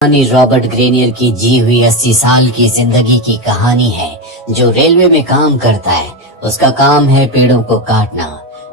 कहानी Robert Grenier की जी हुई 80 साल की जिंदगी की कहानी है। जो रेलवे में काम करता है, उसका काम है पेड़ों को काटना।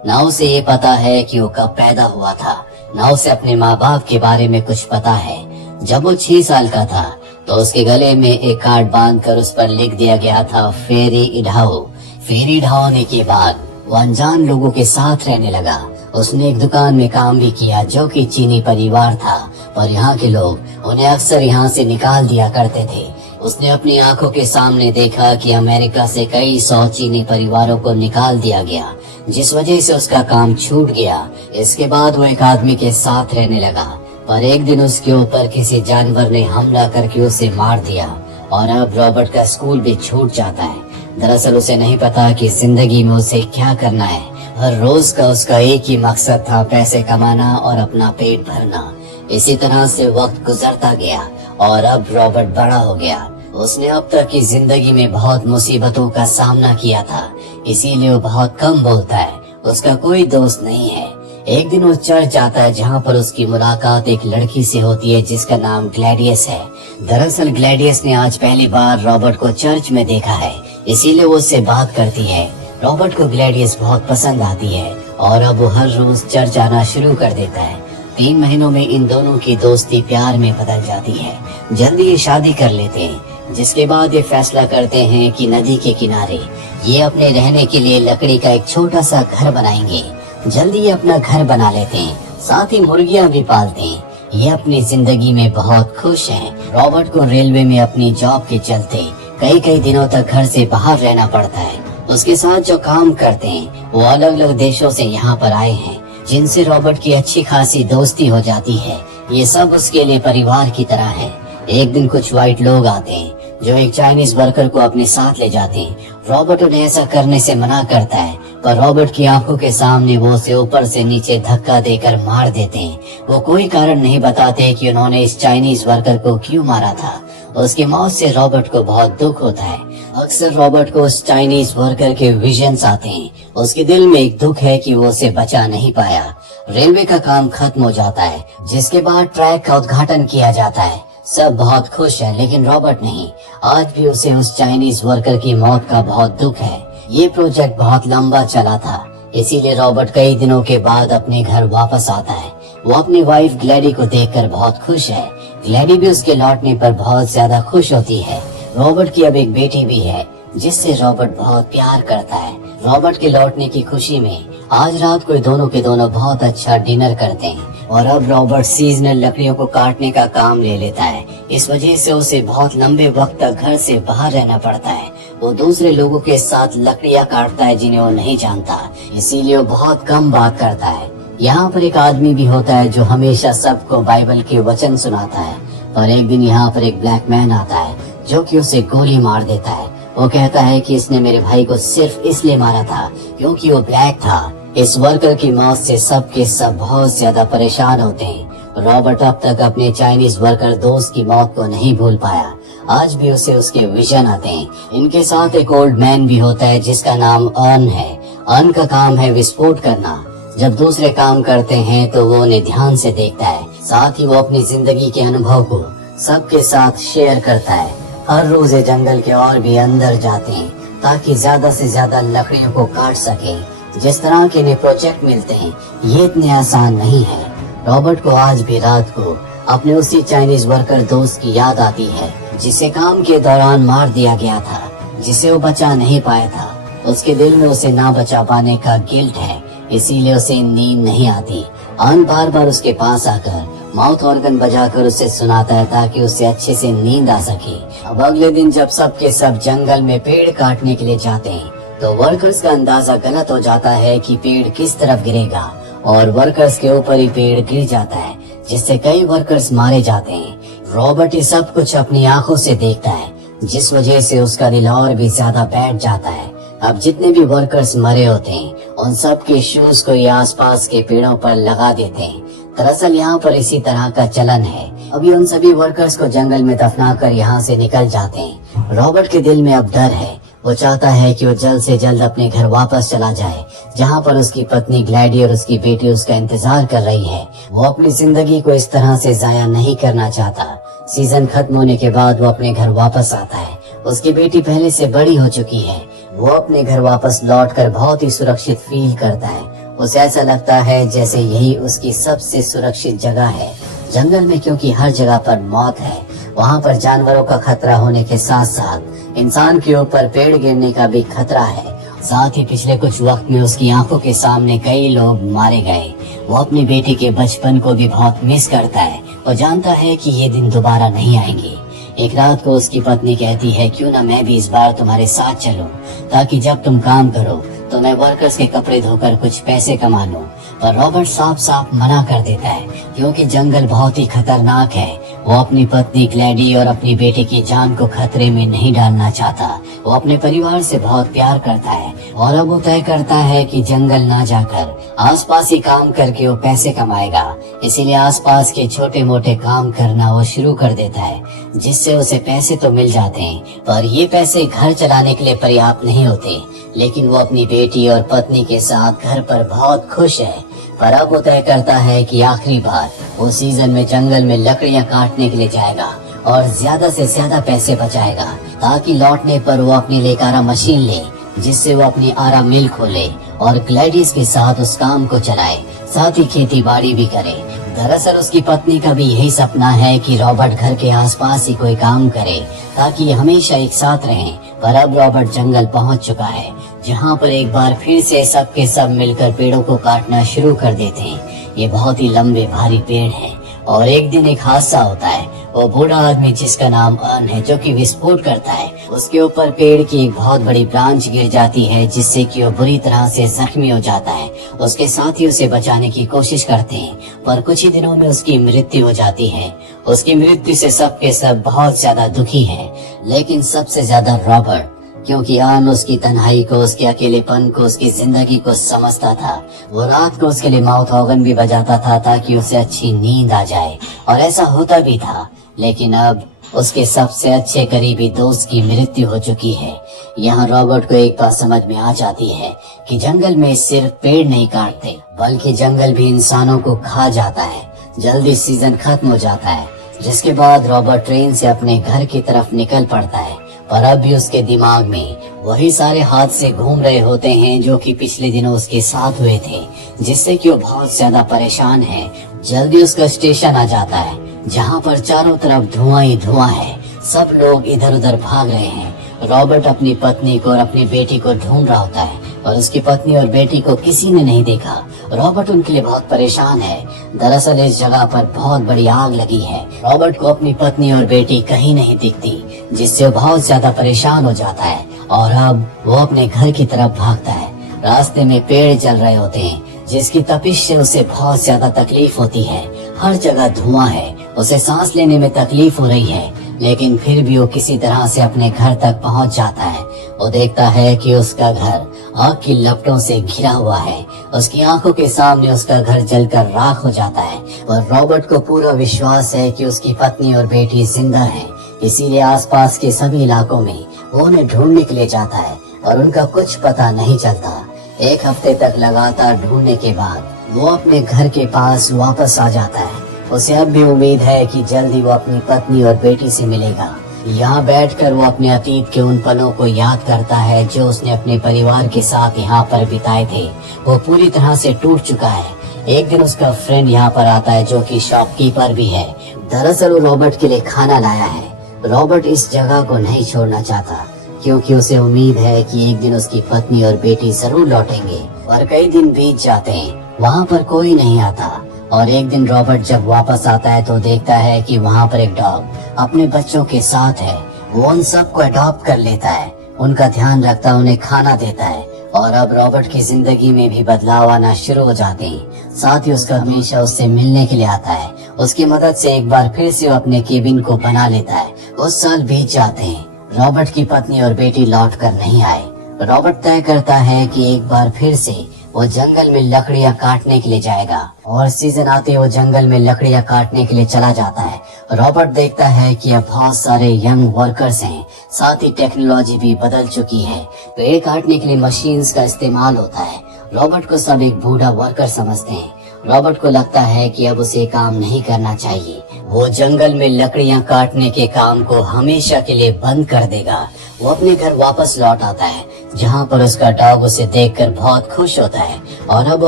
ना उसे ये पता है कि वो कब पैदा हुआ था, ना उसे अपने माँ बाप के बारे में कुछ पता है। जब वो 6 साल का था तो उसके गले में एक कार्ड बांधकर उस पर लिख दिया गया था फेरी इडाओ। फेरी ढाओने के बाद वो अनजान लोगों के साथ रहने लगा। उसने एक दुकान में काम भी किया जो कि चीनी परिवार था, और यहाँ के लोग उन्हें अक्सर यहाँ से निकाल दिया करते थे। उसने अपनी आंखों के सामने देखा कि अमेरिका से कई 100 चीनी परिवारों को निकाल दिया गया, जिस वजह से उसका काम छूट गया। इसके बाद वो एक आदमी के साथ रहने लगा, पर एक दिन उसके ऊपर किसी जानवर ने हमला करके उसे मार दिया और अब रॉबर्ट का स्कूल भी छूट जाता है। दरअसल उसे नहीं पता कि जिंदगी में उसे क्या करना है। हर रोज का उसका एक ही मकसद था, पैसे कमाना और अपना पेट भरना। इसी तरह से वक्त गुजरता गया और अब रॉबर्ट बड़ा हो गया। उसने अब तक की जिंदगी में बहुत मुसीबतों का सामना किया था, इसीलिए वो बहुत कम बोलता है। उसका कोई दोस्त नहीं है। एक दिन वो चर्च जाता है जहाँ पर उसकी मुलाकात एक लड़की से होती है जिसका नाम ग्लैडियस है। दरअसल ग्लैडियस ने आज पहली बार रॉबर्ट को चर्च में देखा है, इसीलिए वो उससे बात करती है। रॉबर्ट को ग्लैडियस बहुत पसंद आती है और अब वो हर रोज चर्च आना शुरू कर देता है। 3 महीनों में इन दोनों की दोस्ती प्यार में बदल जाती है। जल्दी ये शादी कर लेते हैं, जिसके बाद ये फैसला करते हैं कि नदी के किनारे ये अपने रहने के लिए लकड़ी का एक छोटा सा घर बनाएंगे। जल्दी ये अपना घर बना लेते हैं, साथ ही मुर्गियां भी पालते हैं। ये अपनी जिंदगी में बहुत खुश हैं। रॉबर्ट को रेलवे में अपनी जॉब के चलते कई दिनों तक घर से बाहर रहना पड़ता है। उसके साथ जो काम करते हैं वो अलग अलग देशों से यहाँ पर आए हैं, जिनसे रॉबर्ट की अच्छी खासी दोस्ती हो जाती है। ये सब उसके लिए परिवार की तरह है। एक दिन कुछ व्हाइट लोग आते हैं जो एक चाइनीज वर्कर को अपने साथ ले जाते हैं। रॉबर्ट उन्हें ऐसा करने से मना करता है, पर रॉबर्ट की आंखों के सामने वो उसे ऊपर से नीचे धक्का देकर मार देते हैं। वो कोई कारण नहीं बताते कि उन्होंने इस चाइनीज वर्कर को क्यों मारा था। उसकी मौत से रॉबर्ट को बहुत दुख होता है। अक्सर रॉबर्ट को उस चाइनीज वर्कर के विजन्स आते हैं। उसके दिल में एक दुख है कि वो उसे बचा नहीं पाया। रेलवे का काम खत्म हो जाता है, जिसके बाद ट्रैक का उद्घाटन किया जाता है। सब बहुत खुश हैं, लेकिन रॉबर्ट नहीं। आज भी उसे उस चाइनीज वर्कर की मौत का बहुत दुख है। ये प्रोजेक्ट बहुत लंबा चला था, इसीलिए रॉबर्ट कई दिनों के बाद अपने घर वापस आता है। वो अपनी वाइफ ग्लैडी को देखकर बहुत खुश है। ग्लैडी भी उसके लौटने पर बहुत ज्यादा खुश होती है। रॉबर्ट की अब एक बेटी भी है, जिससे रॉबर्ट बहुत प्यार करता है। रॉबर्ट के लौटने की खुशी में आज रात को दोनों के दोनों बहुत अच्छा डिनर करते हैं। और अब रॉबर्ट सीजनल लकड़ियों को काटने का काम ले लेता है। इस वजह से उसे बहुत लंबे वक्त तक घर से बाहर रहना पड़ता है। वो दूसरे लोगों के साथ लकड़ियाँ काटता है जिन्हें वो नहीं जानता, इसीलिए वो बहुत कम बात करता है। यहाँ पर एक आदमी भी होता है जो हमेशा सबको बाइबल के वचन सुनाता है, पर एक दिन यहाँ पर एक ब्लैक मैन आता है जो कि उसे गोली मार देता है। वो कहता है कि इसने मेरे भाई को सिर्फ इसलिए मारा था क्योंकि वो ब्लैक था। इस वर्कर की मौत से सब के सब बहुत ज्यादा परेशान होते हैं। रॉबर्ट अब तक अपने चाइनीज वर्कर दोस्त की मौत को नहीं भूल पाया। आज भी उसे उसके विजन आते हैं। इनके साथ एक ओल्ड मैन भी होता है जिसका नाम अर्न है। अर्न का काम है विस्फोट करना। जब दूसरे काम करते हैं तो वो उन्हें ध्यान से देखता है, साथ ही वो अपनी जिंदगी के अनुभव को सबके साथ शेयर करता है। हर रोज ये जंगल के और भी अंदर जाते हैं ताकि ज्यादा से ज्यादा लकड़ियों को काट सके। जिस तरह के इन्हें प्रोजेक्ट मिलते हैं ये इतने आसान नहीं है। रॉबर्ट को आज भी रात को अपने उसी चाइनीज वर्कर दोस्त की याद आती है जिसे काम के दौरान मार दिया गया था, जिसे वो बचा नहीं पाया था। उसके दिल में उसे ना बचा पाने का गिल्ट है, इसीलिए उसे नींद नहीं आती। आन बार बार उसके पास आकर माउथ ऑर्गन बजाकर उसे सुनाता है ताकि उसे अच्छे से नींद आ सके। अब अगले दिन जब सब के सब जंगल में पेड़ काटने के लिए जाते हैं तो वर्कर्स का अंदाजा गलत हो जाता है कि पेड़ किस तरफ गिरेगा, और वर्कर्स के ऊपर ही पेड़ गिर जाता है, जिससे कई वर्कर्स मारे जाते हैं। रॉबर्ट ये सब कुछ अपनी आंखों से देखता है, जिस वजह से उसका दिल और भी ज्यादा बैठ जाता है। अब जितने भी वर्कर्स मरे होते हैं उन सब के शूज को ये आसपास के पेड़ों पर लगा देते हैं। दरअसल यहाँ पर इसी तरह का चलन है। अभी उन सभी वर्कर्स को जंगल में दफनाकर यहाँ से निकल जाते हैं। रॉबर्ट के दिल में अब डर है। वो चाहता है कि वो जल्द से जल्द अपने घर वापस चला जाए, जहाँ पर उसकी पत्नी ग्लैडी और उसकी बेटी उसका इंतजार कर रही है। वो अपनी जिंदगी को इस तरह से जाया नहीं करना चाहता। सीजन खत्म होने के बाद वो अपने घर वापस आता है। उसकी बेटी पहले से बड़ी हो चुकी है। वो अपने घर वापस लौटकर बहुत ही सुरक्षित फील करता है। उसे ऐसा लगता है जैसे यही उसकी सबसे सुरक्षित जगह है जंगल में, क्योंकि हर जगह पर मौत है। वहाँ पर जानवरों का खतरा होने के साथ साथ इंसान के ऊपर पेड़ गिरने का भी खतरा है। साथ ही पिछले कुछ वक्त में उसकी आंखों के सामने कई लोग मारे गए। वो अपनी बेटी के बचपन को भी बहुत मिस करता है। वो जानता है कि ये दिन दोबारा नहीं आएंगे। एक रात को उसकी पत्नी कहती है, क्यों ना मैं भी इस बार तुम्हारे साथ चलूं, ताकि जब तुम काम करो तो मैं वर्कर्स के कपड़े धोकर कुछ पैसे कमा लूं। पर रॉबर्ट साफ साफ मना कर देता है, क्योंकि जंगल बहुत ही खतरनाक है। वो अपनी पत्नी ग्लैडी और अपनी बेटी की जान को खतरे में नहीं डालना चाहता। वो अपने परिवार से बहुत प्यार करता है और अब वो तय करता है कि जंगल ना जाकर आसपास ही काम करके वो पैसे कमाएगा। इसीलिए आसपास के छोटे मोटे काम करना वो शुरू कर देता है, जिससे उसे पैसे तो मिल जाते हैं, पर ये पैसे घर चलाने के लिए पर्याप्त नहीं होते। लेकिन वो अपनी बेटी और पत्नी के साथ घर पर बहुत खुश है। पर अब वो तय करता है कि आखिरी बार वो सीजन में जंगल में लकड़ियां काटने के लिए जाएगा और ज्यादा से ज्यादा पैसे बचाएगा, ताकि लौटने पर वो अपनी लेकारा मशीन ले, जिससे वो अपनी आरा मिल खोले और ग्लैडिस के साथ उस काम को चलाए, साथ ही खेती बाड़ी भी करे। दरअसल उसकी पत्नी का भी यही सपना है कि रॉबर्ट घर के आसपास ही कोई काम करे, ताकि ये हमेशा एक साथ रहें। पर अब रॉबर्ट जंगल पहुंच चुका है, जहां पर एक बार फिर से सब के सब मिलकर पेड़ों को काटना शुरू कर देते हैं। ये बहुत ही लंबे भारी पेड़ हैं और एक दिन एक हादसा होता है। वो बूढ़ा आदमी जिसका नाम अर्न है, जो कि विस्फोट करता है, उसके ऊपर पेड़ की एक बहुत बड़ी ब्रांच गिर जाती है, जिससे कि वो बुरी तरह से जख्मी हो जाता है। उसके साथी उसे बचाने की कोशिश करते हैं, पर कुछ ही दिनों में उसकी मृत्यु हो जाती है। उसकी मृत्यु से सब के सब बहुत ज्यादा दुखी है, लेकिन सबसे ज्यादा रॉबर्ट, क्योंकि आन उसकी तन्हाई को, उसके अकेलेपन को, उसकी जिंदगी को समझता था। वो रात को उसके लिए माउथ ऑर्गन भी बजाता था, ताकि उसे अच्छी नींद आ जाए, और ऐसा होता भी था। लेकिन अब उसके सबसे अच्छे करीबी दोस्त की मृत्यु हो चुकी है। यहाँ रॉबर्ट को एक बात समझ में आ जाती है कि जंगल में सिर्फ पेड़ नहीं काटते, बल्कि जंगल भी इंसानों को खा जाता है। जल्दी सीजन खत्म हो जाता है, जिसके बाद रॉबर्ट ट्रेन से अपने घर की तरफ निकल पड़ता है। पर अब भी उसके दिमाग में वही सारे हादसे घूम रहे होते हैं जो कि पिछले दिनों उसके साथ हुए थे, जिससे कि वो बहुत ज्यादा परेशान है। जल्दी उसका स्टेशन आ जाता है, जहाँ पर चारों तरफ धुआं ही धुआं है। सब लोग इधर उधर भाग रहे हैं। रॉबर्ट अपनी पत्नी को और अपनी बेटी को ढूंढ रहा होता है, और उसकी पत्नी और बेटी को किसी ने नहीं देखा। रॉबर्ट उनके लिए बहुत परेशान है। दरअसल इस जगह पर बहुत बड़ी आग लगी है। रॉबर्ट को अपनी पत्नी और बेटी कहीं नहीं दिखती, जिससे वो बहुत ज्यादा परेशान हो जाता है, और अब वो अपने घर की तरफ भागता है। रास्ते में पेड़ जल रहे होते हैं, जिसकी तपिश से उसे बहुत ज्यादा तकलीफ होती है। हर जगह धुआं है, उसे सांस लेने में तकलीफ हो रही है, लेकिन फिर भी वो किसी तरह से अपने घर तक पहुंच जाता है। वो देखता है कि उसका घर आग की लपटों से घिरा हुआ है। उसकी आंखों के सामने उसका घर जलकर राख हो जाता है, और रॉबर्ट को पूरा विश्वास है कि उसकी पत्नी और बेटी जिंदा हैं। इसीलिए आसपास के सभी इलाकों में वो उन्हें ढूंढने के लिए जाता है, और उनका कुछ पता नहीं चलता। एक हफ्ते तक लगातार ढूंढने के बाद वो अपने घर के पास वापस आ जाता है। उसे अब भी उम्मीद है कि जल्दी वो अपनी पत्नी और बेटी से मिलेगा। यहाँ बैठकर वो अपने अतीत के उन पलों को याद करता है जो उसने अपने परिवार के साथ यहाँ पर बिताए थे। वो पूरी तरह से टूट चुका है। एक दिन उसका फ्रेंड यहाँ पर आता है, जो कि शॉपकीपर भी है। दरअसल वो रॉबर्ट के लिए खाना लाया है। रॉबर्ट इस जगह को नहीं छोड़ना चाहता, क्योंकि उसे उम्मीद है कि एक दिन उसकी पत्नी और बेटी जरूर लौटेंगे। और कई दिन बीत जाते हैं, वहाँ पर कोई नहीं आता। और एक दिन रॉबर्ट जब वापस आता है तो देखता है कि वहाँ पर एक डॉग अपने बच्चों के साथ है। वो उन सबको अडॉप्ट कर लेता है, उनका ध्यान रखता है, उन्हें खाना देता है। और अब रॉबर्ट की जिंदगी में भी बदलाव आना शुरू हो जाते हैं। साथ ही उसका हमेशा उससे मिलने के लिए आता है। उसकी मदद से एक बार फिर से वो अपने केबिन को बना लेता है। कुछ साल बीत जाते हैं, रॉबर्ट की पत्नी और बेटी लौट कर नहीं आए। रॉबर्ट तय करता है कि एक बार फिर से वो जंगल में लकड़ियां काटने के लिए जाएगा, और सीजन आते ही वो जंगल में लकड़ियां काटने के लिए चला जाता है। रॉबर्ट देखता है कि अब बहुत सारे यंग वर्कर्स हैं, साथ ही टेक्नोलॉजी भी बदल चुकी है। पेड़ काटने के लिए मशीन्स का इस्तेमाल होता है। रॉबर्ट को सब एक बूढ़ा वर्कर समझते हैं। रॉबर्ट को लगता है कि अब उसे काम नहीं करना चाहिए, वो जंगल में लकड़ियां काटने के काम को हमेशा के लिए बंद कर देगा। वो अपने घर वापस लौट आता है, जहाँ पर उसका डॉग उसे देखकर बहुत खुश होता है और अब वो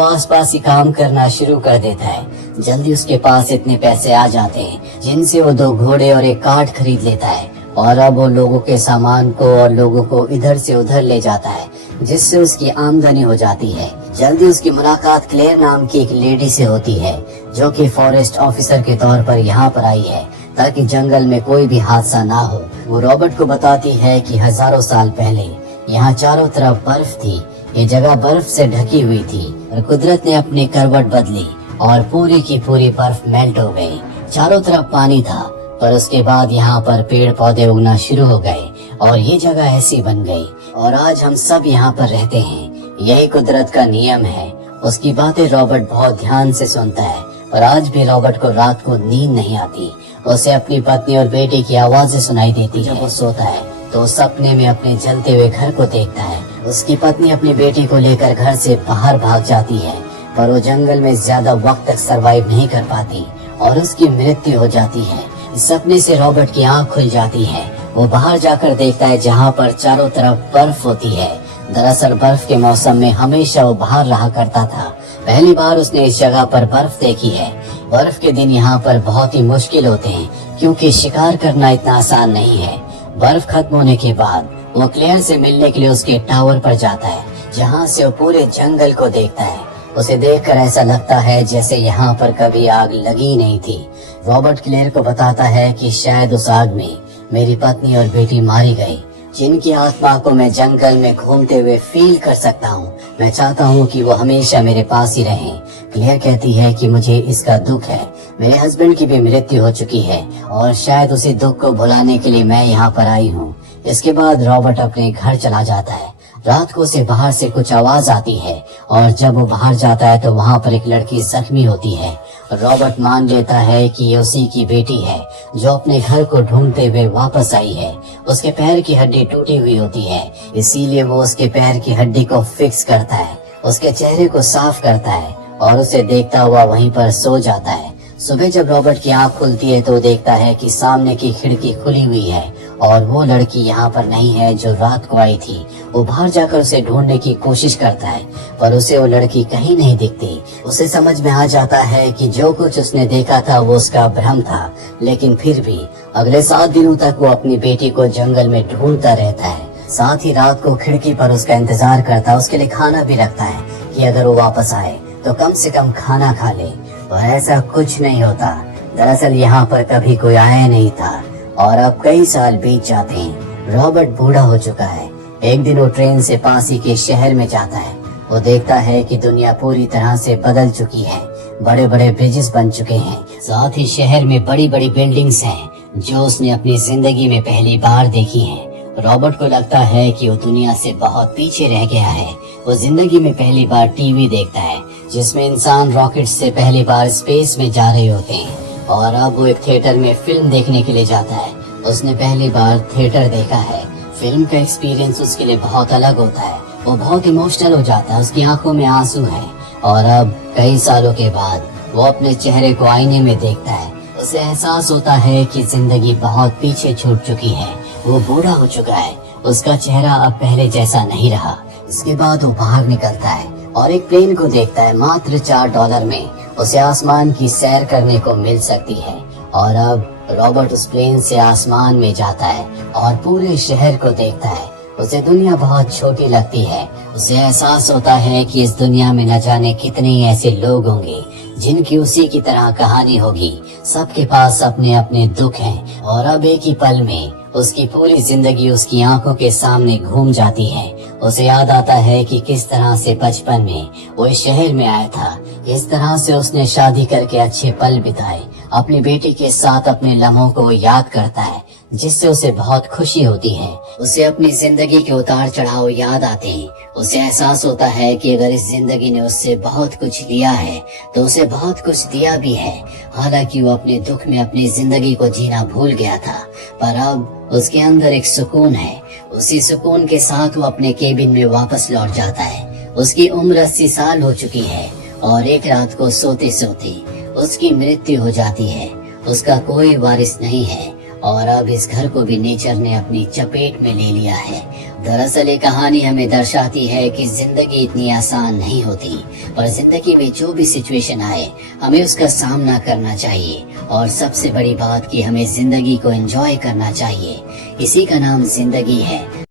आसपास ही काम करना शुरू कर देता है। जल्दी उसके पास इतने पैसे आ जाते हैं जिनसे वो 2 घोड़े और एक कार्ट खरीद लेता है और अब वो लोगों के सामान को और लोगों को इधर से उधर ले जाता है, जिससे उसकी आमदनी हो जाती है। जल्दी उसकी मुलाकात क्लेयर नाम की एक लेडी से होती है, जो कि फॉरेस्ट ऑफिसर के तौर पर यहाँ पर आई है ताकि जंगल में कोई भी हादसा ना हो। वो रॉबर्ट को बताती है कि हजारों साल पहले यहाँ चारों तरफ बर्फ थी। ये जगह बर्फ से ढकी हुई थी और कुदरत ने अपनी करवट बदली और पूरी की पूरी बर्फ मेल्ट हो गई। चारों तरफ पानी था, पर उसके बाद यहाँ पर पेड़ पौधे उगना शुरू हो गए और ये जगह ऐसी बन गई और आज हम सब यहाँ पर रहते हैं। यही कुदरत का नियम है। उसकी बातें रॉबर्ट बहुत ध्यान से सुनता है, पर आज भी रॉबर्ट को रात को नींद नहीं आती। उसे अपनी पत्नी और बेटे की आवाजें सुनाई देती। जब वो सोता है तो सपने में अपने जलते हुए घर को देखता है। उसकी पत्नी अपनी बेटी को लेकर घर से बाहर भाग जाती है, पर वो जंगल में ज्यादा वक्त तक सरवाइव नहीं कर पाती और उसकी मृत्यु हो जाती है। इस सपने से रॉबर्ट की आंख खुल जाती है। वो बाहर जाकर देखता है जहाँ पर चारों तरफ बर्फ होती है। दरअसल बर्फ के मौसम में हमेशा वो बाहर रहा करता था। पहली बार उसने इस जगह पर बर्फ देखी है। बर्फ के दिन यहाँ पर बहुत ही मुश्किल होते हैं, क्योंकि शिकार करना इतना आसान नहीं है। बर्फ खत्म होने के बाद वो क्लेयर से मिलने के लिए उसके टावर पर जाता है, जहाँ से वो पूरे जंगल को देखता है। उसे देखकर ऐसा लगता है जैसे यहाँ पर कभी आग लगी नहीं थी। रॉबर्ट क्लेयर को बताता है कि शायद उस आग में मेरी पत्नी और बेटी मारी गई, जिनकी आत्मा को मैं जंगल में घूमते हुए फील कर सकता हूँ। मैं चाहता हूँ कि वो हमेशा मेरे पास ही रहें। क्लेयर कहती है कि मुझे इसका दुख है। मेरे हस्बैंड की भी मृत्यु हो चुकी है और शायद उसी दुख को भुलाने के लिए मैं यहाँ पर आई हूँ। इसके बाद रॉबर्ट अपने घर चला जाता है। रात को उसे बाहर से कुछ आवाज आती है और जब वो बाहर जाता है तो वहाँ पर एक लड़की जख्मी होती है। रॉबर्ट मान लेता है कि ये उसी की बेटी है, जो अपने घर को ढूंढते हुए वापस आई है। उसके पैर की हड्डी टूटी हुई होती है, इसीलिए वो उसके पैर की हड्डी को फिक्स करता है, उसके चेहरे को साफ करता है और उसे देखता हुआ वहीं पर सो जाता है। सुबह जब रॉबर्ट की आंख खुलती है तो देखता है कि सामने की खिड़की खुली हुई है और वो लड़की यहाँ पर नहीं है जो रात को आई थी। वो बाहर जाकर उसे ढूंढने की कोशिश करता है, पर उसे वो लड़की कहीं नहीं दिखती। उसे समझ में आ जाता है कि जो कुछ उसने देखा था वो उसका भ्रम था, लेकिन फिर भी अगले 7 दिनों तक वो अपनी बेटी को जंगल में ढूंढता रहता है। साथ ही रात को खिड़की पर उसका इंतजार करता है, उसके लिए खाना भी रखता है कि अगर वो वापस आए तो कम से कम खाना खा ले। और ऐसा कुछ नहीं होता। दरअसल यहाँ पर कभी कोई आया नहीं था और अब कई साल बीत जाते हैं। रॉबर्ट बूढ़ा हो चुका है। एक दिन वो ट्रेन से पास ही के शहर में जाता है। वो देखता है कि दुनिया पूरी तरह से बदल चुकी है। बड़े बड़े ब्रिजेस बन चुके हैं, साथ ही शहर में बड़ी बड़ी बिल्डिंग्स हैं जो उसने अपनी जिंदगी में पहली बार देखी हैं। रॉबर्ट को लगता है कि वो दुनिया से बहुत पीछे रह गया है। वो जिंदगी में पहली बार टीवी देखता है, जिसमें इंसान रॉकेट से पहली बार स्पेस में जा रहे होते हैं और अब वो एक थिएटर में फिल्म देखने के लिए जाता है। उसने पहली बार थिएटर देखा है। फिल्म का एक्सपीरियंस उसके लिए बहुत अलग होता है। वो बहुत इमोशनल हो जाता है, उसकी आंखों में आंसू है और अब कई सालों के बाद वो अपने चेहरे को आईने में देखता है। उसे एहसास होता है कि जिंदगी बहुत पीछे छूट चुकी है। वो बूढ़ा हो चुका है, उसका चेहरा अब पहले जैसा नहीं रहा। इसके बाद वो बाहर निकलता है और एक प्लेन को देखता है। मात्र $4 में उसे आसमान की सैर करने को मिल सकती है और अब रॉबर्ट उस प्लेन से आसमान में जाता है और पूरे शहर को देखता है। उसे दुनिया बहुत छोटी लगती है। उसे एहसास होता है कि इस दुनिया में न जाने कितने ऐसे लोग होंगे जिनकी उसी की तरह कहानी होगी। सबके पास अपने अपने दुख हैं और अब एक ही पल में उसकी पूरी जिंदगी उसकी आंखों के सामने घूम जाती है। उसे याद आता है कि किस तरह से बचपन में वो इस शहर में आया था, किस तरह से उसने शादी करके अच्छे पल बिताए। अपनी बेटी के साथ अपने लम्हों को याद करता है, जिससे उसे बहुत खुशी होती है। उसे अपनी जिंदगी के उतार चढ़ाव याद आते हैं। उसे एहसास होता है कि अगर इस जिंदगी ने उससे बहुत कुछ लिया है तो उसे बहुत कुछ दिया भी है। हालांकि वो अपने दुख में अपनी जिंदगी को जीना भूल गया था, पर अब उसके अंदर एक सुकून है। उसी सुकून के साथ वो अपने केबिन में वापस लौट जाता है। उसकी उम्र 80 साल हो चुकी है और एक रात को सोते सोते उसकी मृत्यु हो जाती है। उसका कोई वारिस नहीं है और अब इस घर को भी नेचर ने अपनी चपेट में ले लिया है। दरअसल ये कहानी हमें दर्शाती है कि जिंदगी इतनी आसान नहीं होती, पर जिंदगी में जो भी सिचुएशन आए हमें उसका सामना करना चाहिए और सबसे बड़ी बात कि हमें जिंदगी को एंजॉय करना चाहिए। इसी का नाम जिंदगी है।